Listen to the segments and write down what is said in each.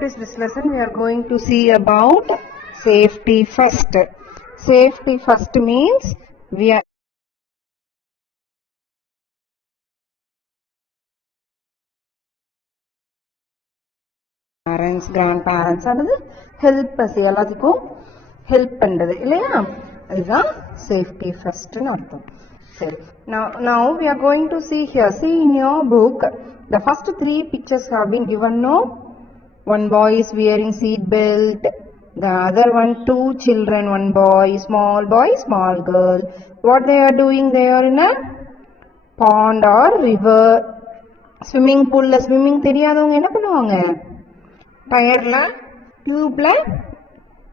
This lesson we are going to see about safety first. Safety first means we are parents, grandparents and help us எல்லாத்துக்கும் help பண்றது இல்லையா? இதுதான் safety first ன்னு அர்த்தம். சரி. Now we are going to see here. See in your book, the first three pictures have been given. No, one boy is wearing seat belt. The other one, two children, one boy, small girl. What they are doing? They are in a pond or river. Swimming pool la swimming தெரியாதவங்க என்ன பண்ணுவாங்க? டயர்ல டியூப்ல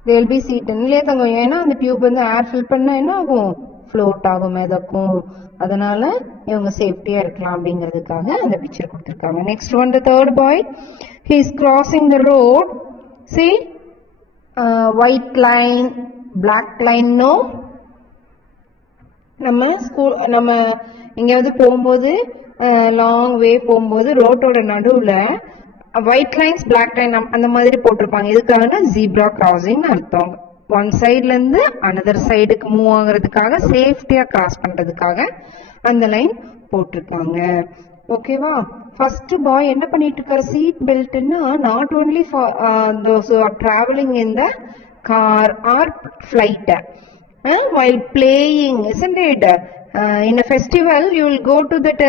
they will be seated. இல்லையே தங்க, ஏன்னா அந்த tube வந்து ஏர் fill பண்ணா என்ன ஆகும்? ஃப்ளோட் ஆகும், மிதக்கும். அதனால இவங்க சேஃப்டியா இருக்கலாம் அப்படிங்கிறதுக்காக அந்த பிக்சர் கொடுத்திருக்காங்க. Next one, the third boy, he is crossing the road. See, white line, black line. No, நம்ம எங்கேயாவது போகும்போது லாங் வே போகும்போது ரோட்டோட நடுவுல ஒயிட் லைன்ஸ், பிளாக் லைன் அந்த மாதிரி போட்டிருப்பாங்க. எதுக்காகனா ஜீப்ரா கிராசிங் அர்த்தம். ஒன் சைட்ல இருந்து அனதர் சைடுக்கு மூவ் ஆகுறதுக்காக, சேஃப்டியா கிராஸ் பண்றதுக்காக அந்த லைன் போட்டிருக்காங்க. ஓகேவா? ஃபர்ஸ்ட் பாய் என்ன பண்ணிட்டு இருக்காரு? சீட் பெல்ட்னா not only for those who are traveling in the car or flight, while playing, isn't it? In a festival you will go to that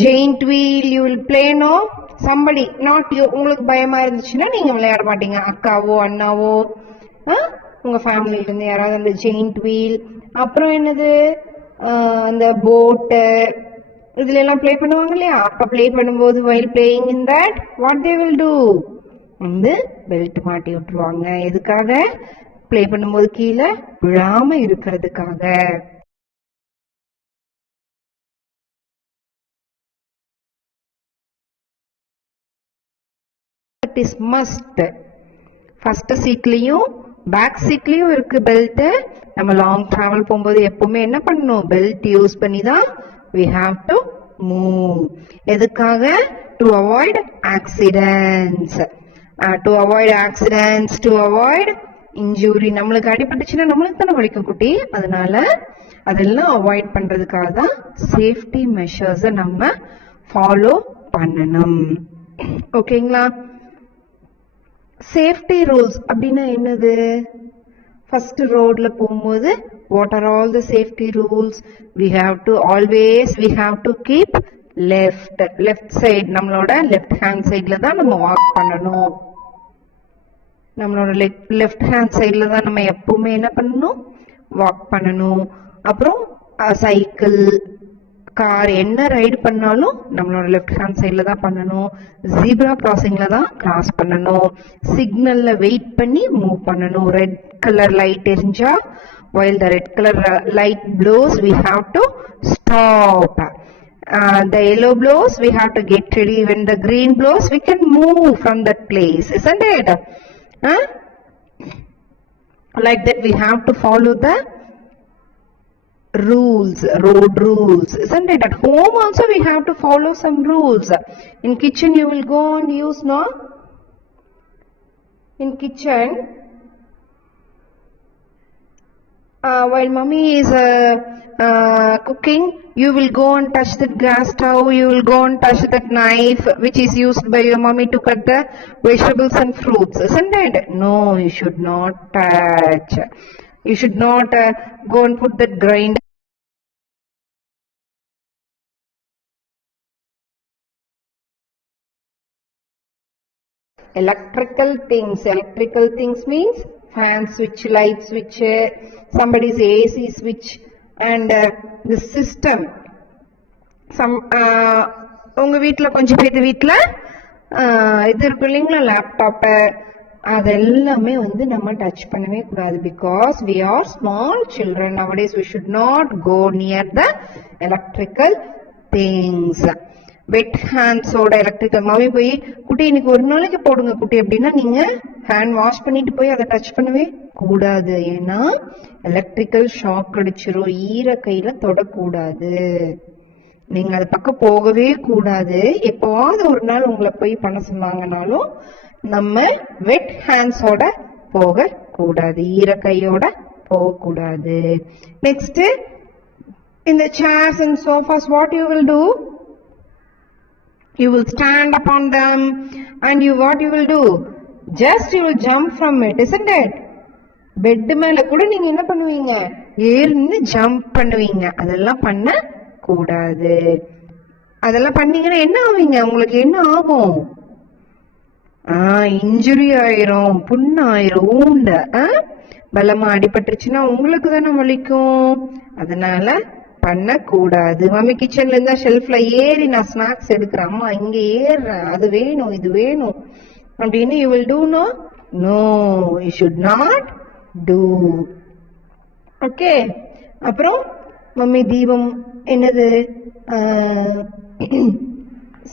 giant wheel, you will play. No, somebody, not you. உங்களுக்கு பயமா இருந்துச்சுன்னா நீங்க விளையாட மாட்டீங்க. அக்காவோ அண்ணாவோ உங்க ஃபேமிலில இருந்து யாராவது அந்த ஜெயிண்ட் வீல், அப்புறம் என்னது அந்த போட்டு, இதுல எல்லாம் ப்ளே பண்ணுவாங்க இல்லையா? அப்ப ப்ளே பண்ணும்போது while playing in that, what they will do, வந்து பெல்ட் மாட்டி விட்டுருவாங்க. எதுக்காக? ப்ளே பண்ணும்போது கீழே விழாம இருக்கிறதுக்காக. It is must. ஃபர்ஸ்ட் சீட்லயும் பேக் சீட்லயும் இருக்கு பெல்ட். நம்ம லாங் டிராவல் போகும்போது எப்பவுமே என்ன பண்ணணும்? பெல்ட் யூஸ் பண்ணி தான் we have to move. எதுக்காக? to avoid accidents. to avoid accidents, to avoid injury. நம்மளுக்கு அடிபட்டுச்சுன்னா நம்மளுக்கு தானே வலிக்கும் குட்டி. அதனால அதெல்லாம் அவாய்ட் பண்றதுக்காக தான் சேஃப்டி மெஷர்ஸ் நம்ம ஃபாலோ பண்ணணும். ஓகேங்களா? சேஃப்டி ரூல்ஸ் அப்படின்னா என்னது? ஃபர்ஸ்ட் ரோட்ல போகும்போது what are all the safety rules? we have to keep left side. நம்மளோட லெஃப்ட் ஹேண்ட் சைட்ல தான் நம்ம வாக் பண்ணணும். நம்மளோட லெஃப்ட் ஹேண்ட் சைட்ல தான் நம்ம எப்பவுமே என்ன பண்ணணும்? வாக் பண்ணணும். அப்புறம் சைக்கிள், கார் என்ன ரைடு பண்ணாலும் நம்மளோட லெஃப்ட் ஹேண்ட் சைட்ல தான் பண்ணணும். ஜீப்ரா கிராசிங்ல தான் கிராஸ் பண்ணணும். சிக்னல்ல வெயிட் பண்ணி மூவ் பண்ணணும். ரெட் கலர் லைட் எரிஞ்சா, while the red color light blows, we have to stop. The yellow blows, we have to get ready. When the green blows, we can move from that place, isn't it? Like that we have to follow the rules, road rules, isn't it? At home also we have to follow some rules. In kitchen you will go and use, no? In kitchen, while mommy is cooking, you will go and touch that gas stove, you will go and touch that knife which is used by your mommy to cut the vegetables and fruits, isn't it? No, you should not touch. You should not go and put that grinder. Electrical things means fan switch, light switch, somebody's AC switch, and the system. உங்க வீட்டுல கொஞ்சம் பேர் வீட்டுல இது இருக்கு இல்லைங்களா, laptop, அதெல்லாமே வந்து நம்ம டச் பண்ணவே கூடாது. Because we are small children nowadays. We should not go near the electrical things. Wet ஹேண்ட்ஸோட எலக்ட்ரிக்கல், மாமி போய் குட்டி இன்னைக்கு ஒரு நாளைக்கு போடுங்க குட்டி அப்படின்னா நீங்க ஹேண்ட் வாஷ் பண்ணிட்டு போய் அதை டச் பண்ணவே கூடாது. ஏன்னா எலக்ட்ரிக்கல் ஷாக் அடிச்சிரும். ஈர கையில தொடக்கூடாது. நீங்க அது பக்கம் போகவே கூடாது. எப்பவாவது ஒரு நாள் உங்களை போய் பண்ண சொன்னாங்கனாலும் நம்ம வெட் ஹேண்ட்ஸோட போக கூடாது, ஈர கையோட போக கூடாது. Next in the chairs and sofas, what you will do? You will stand upon them and what you will do? Just you will jump from it, isn't it? Bed மேல கூட நீங்க என்ன பண்ணுவீங்க, ஏறின்னு ஜம்ப் பண்ணுவீங்க. அதெல்லாம் பண்ண கூடாது. அதெல்லாம் பண்ணீங்கன்னா என்ன ஆவீங்க, உங்களுக்கு என்ன ஆகும், இன்ஜுரி ஆயிரும், புண்ணாயிரும், ஊண்ட பலமா அடிபட்டுருச்சுன்னா உங்களுக்கு தானே வலிக்கும். அதனால பண்ண கூடாது. மம்மி கிச்சன்ல இருந்தா ஷெல்ஃப்ல ஏறி நான் ஸ்நாக்ஸ் எடுக்கிறேன், அம்மா இங்க ஏறுறேன், அது வேணும் இது வேணும் அப்படின்னு you will do no? No, you should not do. Okay. அப்புறம் மம்மி தீபம் என்னது,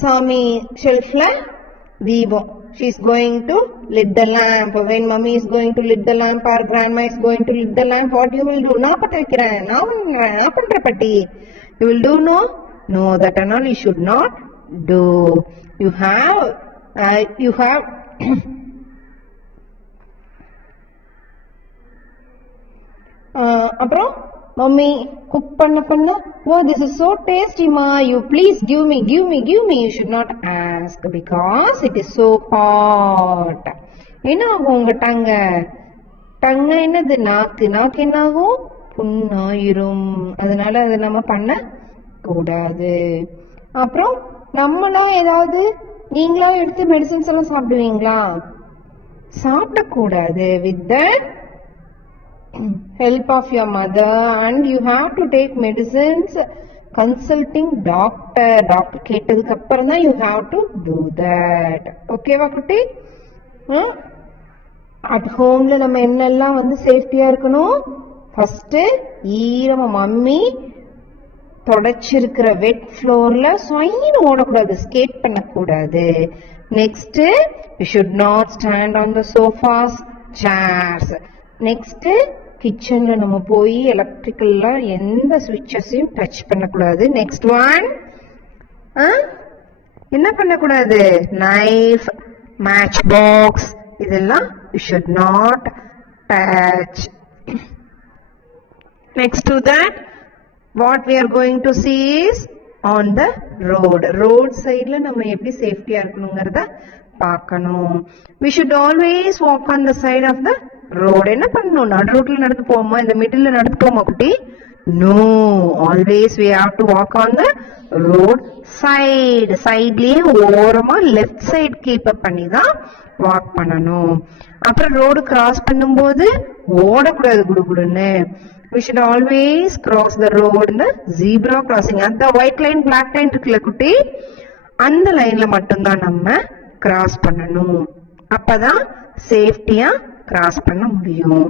சாமி ஷெல்ஃப்ல தீபம். She is going to lit the lamp. When mommy is going to lit the lamp or grandma is going to lit the lamp, what you will do? நான் பட்ட வைக்கிறேன், நான் பண்ற பட்டி. You will do no? No, that and all you should not do. You have அப்புறம் mummy cook பண்ண, no, this is so tasty ma, you please give me. You should not ask because it is so hot. என்ன ஆகும், உங்க டங்க என்னது, நாக்கு என்ன ஆகும், புண்ணாயிரும். அதனால அதை நம்ம பண்ண கூடாது. அப்புறம் நம்மளா ஏதாவது நீங்களா எடுத்து மெடிசின்ஸ் எல்லாம் சாப்பிடுவீங்களா, சாப்பிடக்கூடாது. with the help of your mother, and you have to take medicines consulting doctor கேட்டதுக்கு அப்புறம் தான் you have to do that. ஓகேவா குட்டி? அட் ஹோம்ல நம்ம என்னெல்லாம் வந்து சேஃப்டியா இருக்கணும், ஃபர்ஸ்ட் ஈரமா மம்மி தொடச்சிருக்கிற வெட் ஃப்ளோர்ல சொயின்னு ஓடக்கூடாது, ஸ்கேட் பண்ணக்கூடாது. Next you should not stand on the sofas, chairs. Next கிச்சன்ல நம்ம போய் எலக்ட்ரிக்கல்ல எந்த சுவிட்சஸையும் டச் பண்ணக்கூடாது. நெக்ஸ்ட் ஒன் என்ன பண்ணக்கூடாது, நைஃப், மேட்ச் பாக்ஸ், இதெல்லாம் you should not touch. Next to that, what we are going to see is on the road sideல நம்ம எப்படி சேஃப்டியா இருக்கணும்ங்கறத பார்க்கணும். We should always walk on the side of the road. என்ன பண்ணணும், நடு ரோட்ல நடந்து போவோமா, இந்த மிடில்ல நடந்து போவோமா குட்டி? No, always we have to walk on the road side. சைட்லயே ஓரமா லெஃப்ட் சைடு கீப் அப் பண்ணி தான் வாக் பண்ணணும். அப்புறம் ரோடு கிராஸ் பண்ணும்போது ஓடக்கூடாது குடுகுடுன்னு. We should always cross the road in the zebra crossing. அந்த white line black line இருக்குல்ல குட்டி, அந்த லைன்ல மட்டும்தான் நம்ம கிராஸ் பண்ணணும். அப்பதான் சேஃப்டியா கிராஸ் பண்ண முடியும்.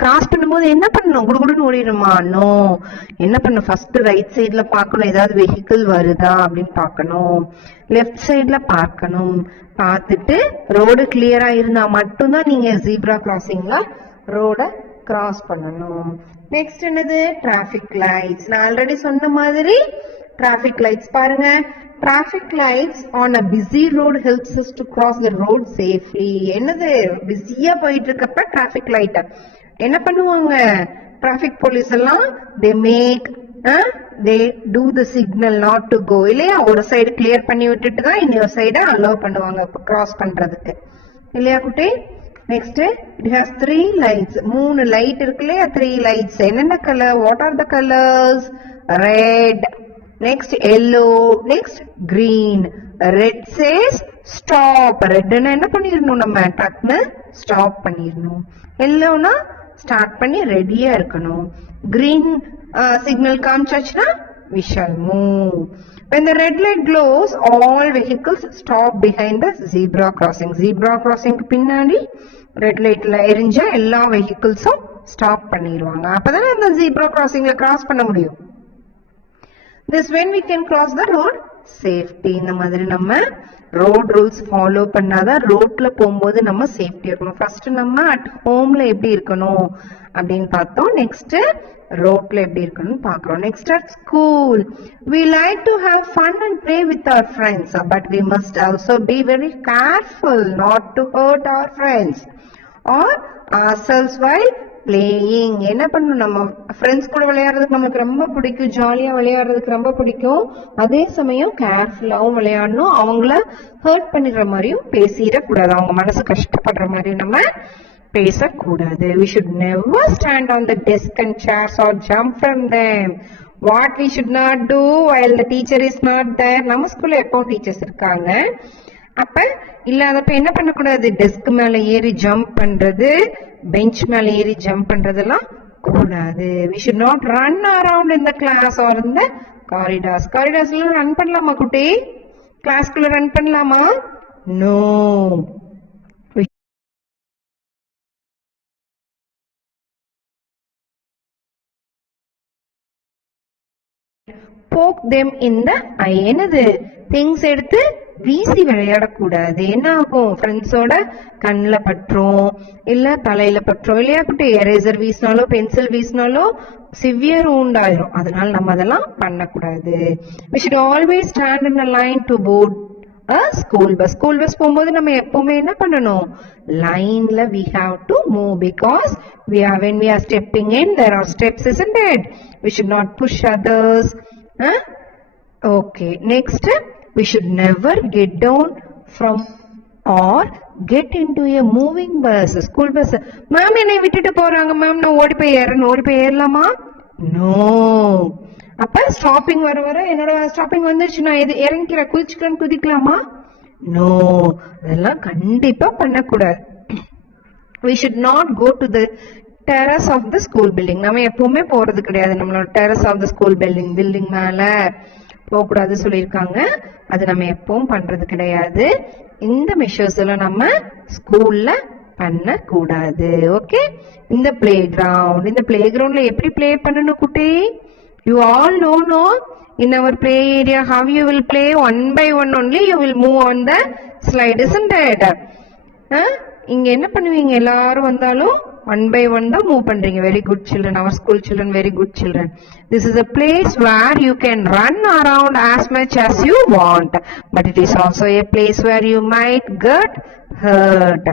கிராஸ் பண்ணும்போது என்ன பண்ணணும், குடுகுடுன்னு ஓடிடுமா? நோ, என்ன பண்ணணும், ஃபர்ஸ்ட் ரைட் சைட்ல பார்க்கணும், ஏதாவது வெஹிக்கிள் வருதா அப்படின்னு பார்க்கணும். லெஃப்ட் சைட்ல பார்க்கணும். பார்த்துட்டு ரோடு கிளியரா இருந்தா மட்டும்தான் நீங்க ஜீப்ரா கிராசிங்ல ரோட கிராஸ் பண்ணணும். நெக்ஸ்ட் என்னது, டிராபிக் லைட்ஸ். நான் ஆல்ரெடி சொன்ன மாதிரி டிராபிக் லைட்ஸ் பாருங்க. Traffic lights on a busy road helps us to cross the road safely. என்னது, பிஸியா போயிட்டு இருக்கப்ப டிராபிக் லைட் என்ன பண்ணுவாங்க, டிராபிக் போலீஸ் எல்லாம் they do the signal not to go இல்லையா, ஒரு சைடு கிளியர் பண்ணி விட்டுட்டு தான் இன்னொரு சைட அலோவ் பண்ணுவாங்க கிராஸ் பண்றதுக்கு இல்லையா குட்டி? Next it has 3 lights. 3 light இருக்கு இல்லையா, 3 lights. என்னென்ன colour, what are the colors? Red, next yellow, next green. Red says stop. Red na enna pannirணும், நம்ம டக்னு ஸ்டாப் பண்ணிரணும். yellow na ஸ்டார்ட் பண்ணி ரெடியா இருக்கணும். green signal காமிச்சாச்சுனா we shall move. When the red light glows, all vehicles stop behind the zebra crossing. Zebra crossing பின்னாடி red lightல எரிஞ்சா எல்லா vehiclesம் stop பண்ணிடுவாங்க. அப்பதான் அந்த zebra crossingல cross பண்ண முடியும். This when we can cross the road safety. இந்த மாதிரி நம்ம ரோட் ரூல்ஸ் ஃபாலோ பண்ணாதான் ரோட்ல போகும்போது நம்ம சேஃப்டி இருக்கணும். ஃபர்ஸ்ட் நம்ம அட் ஹோம்ல எப்படி இருக்கணும் அப்படின்னு பார்த்தோம். நெக்ஸ்ட் ரோட்ல எப்படி இருக்கணும்னு பாக்குறோம். Next at school we like to have fun and play with our friends, but we must also be very careful not to hurt our friends or ourselves while playing. என்ன பண்ணணும், நம்ம ஃப்ரெண்ட்ஸ் கூட விளையாடுறதுக்கு நமக்கு ரொம்ப பிடிக்கும், ஜாலியா விளையாடுறதுக்கு ரொம்ப பிடிக்கும். அதே சமயம் கேர்ஃபுல்லாவும் விளையாடணும். அவங்கள ஹர்ட் பண்ணிடுற மாதிரியும் பேசிடக்கூடாது, அவங்க மனசு கஷ்டப்படுற மாதிரி நம்ம பேசக்கூடாது. We should never stand on the desk and chairs or jump from them. What we should not do while the teacher is not there. நம்ம ஸ்கூல்ல எப்போ டீச்சர்ஸ் இருக்காங்க, அப்ப இல்லாதப்ப என்ன பண்ணக்கூடாது, டெஸ்க் மேல ஏறி ஜம்ப் பண்றது, பெஞ்ச் மேல ஏறி ஜம்ப் பண்றதெல்லாம் கூடாது. We should not run around in the class or in the corridors. corridorsல ரன் பண்ணலாமா குட்டி? கிளாஸ்க்குள்ள ரன் பண்ணலாமா? No. poke them in the eye. என்னது, திங்ஸ் எடுத்து வீசி விளையாடக்கூடாது. என்ன ஆகும், ஃப்ரெண்ட்ஸோட கண்ணில் பற்றும், இல்ல தலையில பற்றும். இல்லையா குட்டி? எரேசர் வீசினாலோ பென்சில் வீசினாலோ சிவியர் உண்டாயிரும். அதனால நம்ம அதெல்லாம் பண்ணக்கூடாது. we should always stand in a line to board a school bus. School bus போகும்போது நம்ம எப்பவுமே என்ன பண்ணணும், லைன்ல we have to move, because when we are stepping in there are steps, isn't it? We should not push others. Okay, next we should never get down from or get into a moving bus. School bus, ma'am என்னை விட்டுட்டு போறாங்க ma'am, நான் ஓடி போய் ஏறலாமா? No. அப்ப stopping வர வர என்னோட ஸ்டாப்பிங் வந்துருச்சு, நான் இது இறங்கிக்கிறேன், குதிக்கலாமா? நோ, அதெல்லாம் கண்டிப்பா பண்ணக்கூடாது. we should not go to the terrace of the school building. நம்ம எப்பவுமே போறது கிடையாது, நம்மளோட terrace of the school building மேல போகக்கூடாது சொல்லியிருக்காங்க. அது நம்ம எப்பவும் பண்றது கிடையாது. இந்த மெஷர்ஸ் எல்லாம் நம்ம ஸ்கூல்ல பண்ண கூடாது. ஓகே, இந்த பிளே கிரவுண்ட்ல எப்படி பிளே பண்ணணும் குட்டி? You all know, no? In our play area, how you will play? One by one only you will move on the slide, isn't it? இங்க என்ன பண்ணுவீங்க, எல்லாரும் வந்தாலும் one by one தான் மூவ் பண்றீங்க. Very good children, our school children, very good children. This is a place where you can run around as much as you want, but it is also a place where you might get hurt.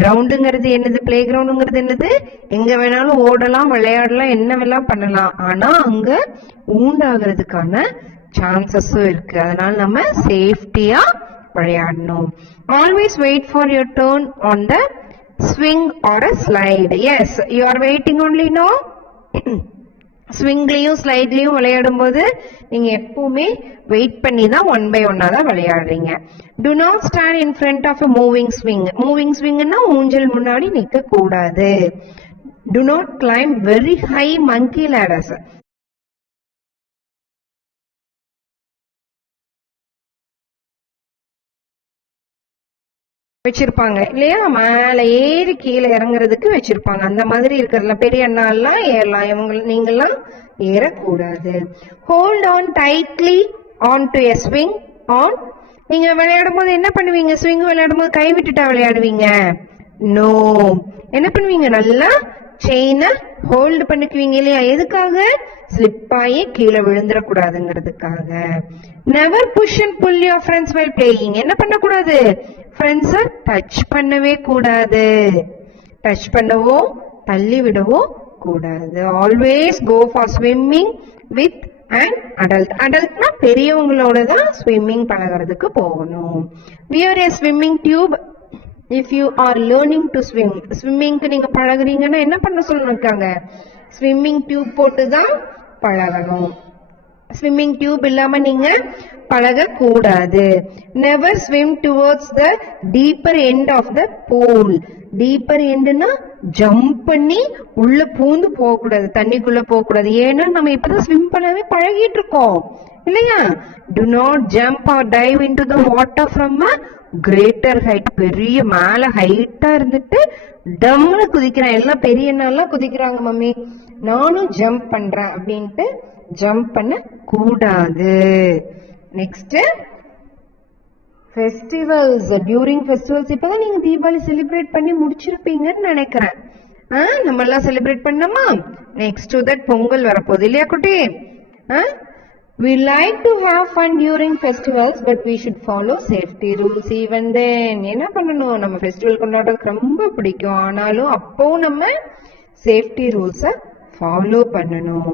கிரவுண்டுங்கிறது என்னது, play கிரவுண்டுங்கிறது என்னது, எங்க வேணாலும் ஓடலாம், விளையாடலாம், என்ன வேணாலும் பண்ணலாம். ஆனா அங்க ஊண்டாகிறதுக்கான சான்சஸும் இருக்கு. அதனால நம்ம சேஃப்டியா விளையாடணும். Always wait for your turn on the swing or a slide. Yes, you are waiting only, no? ஸ்விங்லயும் ஸ்லைட்லயும் விளையாடும் போது நீங்க எப்பவுமே வெயிட் பண்ணி தான் ஒன் பை ஒன்னா தான் விளையாடுறீங்க. Do not stand in front of a moving swing. Moving ஸ்விங்னா ஊஞ்சல் முன்னாடி நிக்க கூடாது. Do not climb very high monkey ladders. வச்சிருப்பாங்க இல்லையா, மேல ஏறி கீழே இறங்குறதுக்கு வச்சிருப்பாங்க. அந்த மாதிரி இருக்கிறதுல பெரிய அண்ணா எல்லாம் ஏறலாம், நீங்கெல்லாம் ஏறக்கூடாது. Hold on tightly on to a swing on. நீங்க விளையாடும் போது என்ன பண்ணுவீங்க, ஸ்விங் விளையாடும் போது கை விட்டுட்டா விளையாடுவீங்க? நோ. என்ன பண்ணுவீங்க, நல்லா செயினை ஹோல்டு பண்ணிக்குவீங்க இல்லையா? எதுக்காக? ஸ்லிப் ஆகி கீழே விழுந்துடக்கூடாதுங்கிறதுக்காக. Never push and pull your friends while playing. என்ன பண்ணக்கூடாது, ஃப்ரெண்ட்ஸை டச் பண்ணவே கூடாது, டச் பண்ணவோ தள்ளி விடவோ கூடாது. Always go for swimming with and adult. அடல்ட்னா பெரியவங்களோட தான் ஸ்விம்மிங் பழகிறதுக்கு போகணும். Wear a swimming tube if you are learning to swim. ஸ்விம்மிங்க்கு நீங்க பழகுறீங்கன்னா என்ன பண்ண சொல்லிருக்காங்க, ஸ்விம்மிங் டியூப் போட்டு தான் பழகணும். ஸ்விம்மிங் டியூப் இல்லாம நீங்க பழக கூடாது. Never swim towards the deeper end of the pool. Deeper எண்ட்னா ஜம்ப் பண்ணி உள்ள பூந்து போக கூடாது, தண்ணிக்குள்ள போக கூடாது. ஏன்னா நம்ம இப்பதான் ஸ்விம் பண்ணவே பழகிட்டு இருக்கோம் இல்லையா? Do not jump or dive into the water from a greater height. பெரிய மேல ஹைட்டா இருந்துட்டு டம்னு குதிக்கிறேன், எல்லாம் பெரிய எண்ணெல்லாம் குதிக்கிறாங்க மம்மி, நானும் ஜம்ப் பண்றேன் அப்படின்ட்டு ஜம்ப் பண்ண கூடாது. Next festivals. டியூரிங் ஃபெஸ்டிவல்ஸ் இப்பதான் நீங்க தீபாவளி செலிப்ரேட் பண்ணி முடிச்சிருப்பீங்கன்னு நினைக்கிறேன். நம்ம எல்லாம் செலிப்ரேட் பண்ணோமா? நெக்ஸ்ட் டு தட் பொங்கல் வரப்போகுது இல்லையா குட்டி? We like to have fun during festivals, but we should follow safety rules even then. என்ன பண்ணணும்? நம்ம ஃபெஸ்டிவல் கொண்டாடுறதுக்கு ரொம்ப பிடிக்கும், ஆனாலும் அப்போ நம்ம சேஃப்டி ரூல்ஸை ஃபாலோ பண்ணணும்.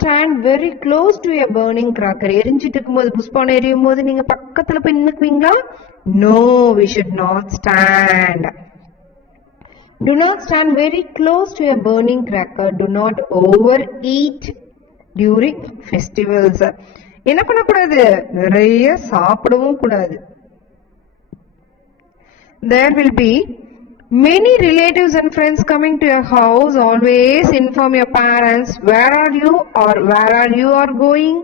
Stand very close to a burning cracker. எரிஞ்சிட்டு இருக்கும்போது, புஷ்பானம் எரியும் போது நீங்க பக்கத்துல போய் நின்னுக்குவீங்களா? No, we should not stand. Do not stand very close to a burning cracker. Do not overeat during festivals. என்ன பண்ணக்கூடாது? நிறைய சாப்பிடவும் கூடாது. There will be many relatives and friends coming to your house. Always inform your parents where are you or where are you are going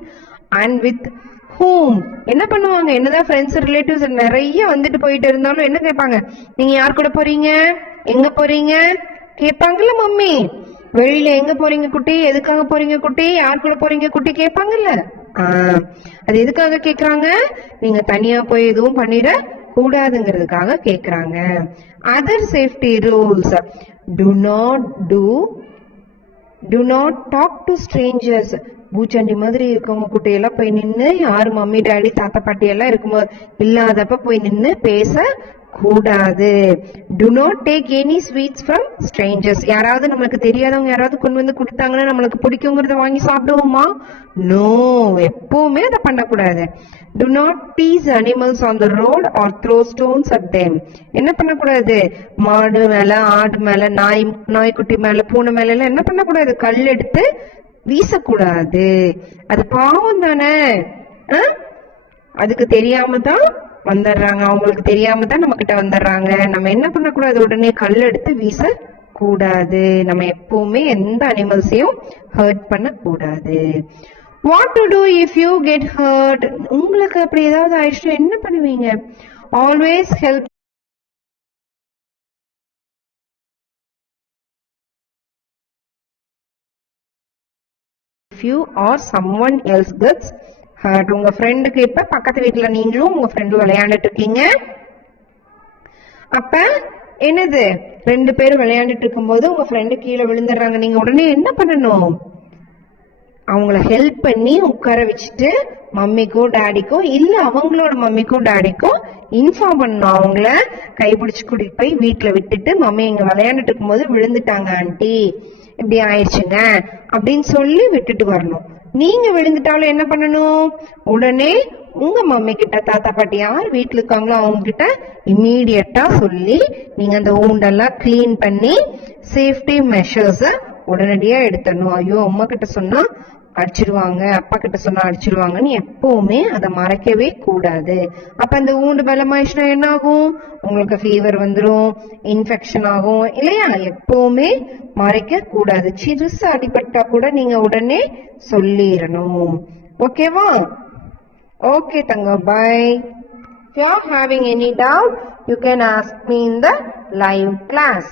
and with whom. என்ன பண்ணுவாங்க? என்னதான் friends relatives நிறைய வந்துட்டு போயிட்டு இருந்தாலும் என்ன கேட்பாங்க? நீங்க யார் கூட போறீங்க, எங்க போறீங்க கேட்பாங்கல்ல மம்மி. வெளியில எங்க போறீங்க குட்டி, எதுக்காக போறீங்க குட்டி, யார் கூட போறீங்க குட்டி கேட்பாங்கல்ல. அது எதுக்காக கேக்குறாங்க? நீங்க தனியா போய் எதுவும் பண்ணிட கூடாதுங்கிறதுக்காக கேக்குறாங்க. Other safety rules. Do not talk to strangers. பூச்சாண்டி மாதிரி இருக்கவங்க குட்டையெல்லாம் போய் நின்று, யாரு மம்மி டாடி தாத்தா பாட்டி எல்லாம் இருக்கும்போது இல்லாதப்ப போய் நின்று பேச கூடாது. Do not take any sweets from strangers. யாராவது நம்மளுக்கு தெரியாதவங்க யாராவது கொண்டு வந்து கொடுத்தாங்கன்னா நம்மளுக்கு பிடிக்குங்கிறத வாங்கி சாப்பிடுவோமா? நோ, எப்பவுமே அதை பண்ணக்கூடாது. Do not tease animals on the road or throw stones at them. என்ன பண்ணக்கூடாது? மாடு மேல, ஆடு மேல, நாய்க்குட்டி மேல, பூனை மேல எல்லாம் என்ன பண்ணக்கூடாது? கல் எடுத்து வீசக்கூடாது. அது பாவம் தானே. அதுக்கு தெரியாம தான் வந்துடுறாங்க, அவங்களுக்கு தெரியாம தான் நம்ம கிட்ட வந்துடுறாங்க. நம்ம என்ன பண்ணக்கூடாது? உடனே கல் எடுத்து வீச கூடாது. நம்ம எப்பவுமே எந்த அனிமல்ஸையும் ஹர்ட் பண்ண கூடாது. What to do if you get hurt? உங்களுக்கு அப்படி ஏதாவது ஆயிடுச்சு என்ன பண்ணுவீங்க? Always help. If you or someone else gets hurt. உங்க ஃப்ரெண்டுக்கு இப்ப பக்கத்து வீட்டுல நீங்களும் உங்க ஃப்ரெண்டு விளையாண்டுட்டு இருக்கீங்க. அப்ப என்னது? 2 பேரும் விளையாண்டுட்டு இருக்கும்போது உங்க ஃப்ரெண்டு கீழே விழுந்துடுறாங்க. நீங்க உடனே என்ன பண்ணணும்? அவங்கள ஹெல்ப் பண்ணி உட்கார வச்சுட்டு மம்மிக்கோ டாடிக்கோ இல்ல அவங்களோட மம்மிக்கோ டாடிக்கோ இன்ஃபார்ம் பண்ணணும். அவங்கள கைப்பிடிச்சு கூட்டிட்டு போய் வீட்டுல விட்டுட்டு, மம்மி இங்க விளையாண்டுட்டு இருக்கும்போது விழுந்துட்டாங்க ஆண்டி, இப்படி ஆயிடுச்சுங்க அப்படின்னு சொல்லி விட்டுட்டு வரணும். நீங்க விழுந்துட்டாலும் என்ன பண்ணணும்? உடனே உங்க மம்மி கிட்ட, தாத்தா பாட்டி யார் வீட்டுல இருக்காங்களோ அவங்க கிட்ட இம்மீடியட்டா சொல்லி நீங்க அந்த ஊண்டெல்லாம் கிளீன் பண்ணி சேஃப்டி மெஷர்ஸ் உடனடியா எடுத்துடணும். ஐயோ அம்மா கிட்ட சொன்னா அடிச்சிருவாங்க, அப்பா கிட்ட சொன்னா அடிச்சிருவாங்கன்னு எப்பவுமே அதை மறைக்கவே கூடாது. அப்ப அந்த ஊண்டு பலமாயிடுச்சுன்னா என்ன ஆகும்? உங்களுக்கு ஃபீவர் வந்துடும், இன்ஃபெக்ஷன் ஆகும் இல்லையா? எப்பவுமே மறைக்க கூடாது. சிறுசு அடிபட்டா கூட நீங்க உடனே சொல்லிடணும். ஓகேவா? ஓகே தங்க, by. If you are having any doubt, you can ask me in the live class.